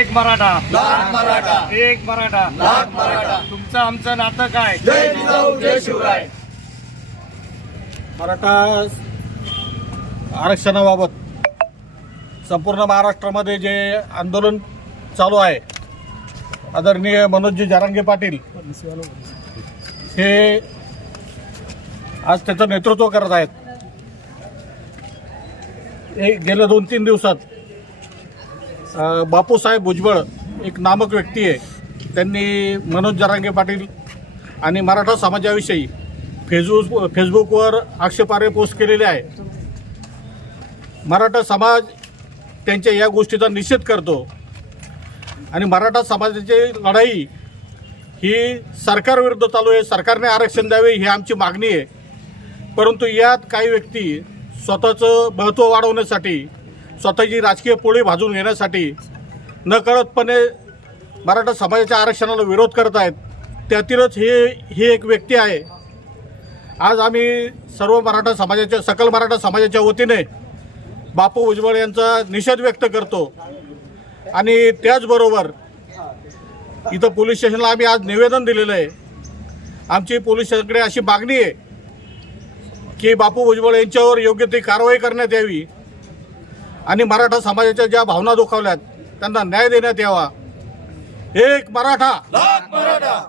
एक मराठा. लाख मराठा. एक मराठा. लाख मराठा. तुमचं आमचं नातं काय? जय जिजाऊ जय शिवराय. मराठा आरक्षणाबाबत संपूर्ण महाराष्ट्रामध्ये जे आंदोलन चालू आहे आदरणीय मनोजजी जारांगे पाटील हे आज त्याचं नेतृत्व करत आहेत. हे गेल्या दोन तीन दिवसात बापूसाहेब भुजबळ एक नामक व्यक्ती आहे. त्यांनी मनोज जरांगे पाटील आणि मराठा समाजाविषयी फेसबुक फेसबुकवर आक्षेपार्ह पोस्ट केलेले आहे. मराठा समाज त्यांच्या या गोष्टीचा निषेध करतो. आणि मराठा समाजाची लढाई ही सरकारविरुद्ध चालू आहे. सरकारने आरक्षण द्यावे ही आमची मागणी आहे. परंतु यात काही व्यक्ती स्वतःचं महत्त्व वाढवण्यासाठी स्वतःची राजकीय पोळी भाजून घेण्यासाठी नकळतपणे मराठा समाजाच्या आरक्षणाला विरोध करत आहेत. त्यातीलच हे ही एक व्यक्ती आहे. आज आम्ही सर्व मराठा समाजाच्या सकल मराठा समाजाच्या वतीने बापू भुजबळ यांचा निषेध व्यक्त करतो. आणि त्याचबरोबर इथं पोलीस स्टेशनला आम्ही आज निवेदन दिलेलं आहे. आमची पोलीस स्टेशनकडे अशी मागणी आहे की बापू भुजबळ यांच्यावर योग्य ती कारवाई करण्यात यावी. आणि मराठा समाजाच्या ज्या भावना दुखावल्यात त्यांना न्याय देण्यात यावा. एक मराठा. मराठा.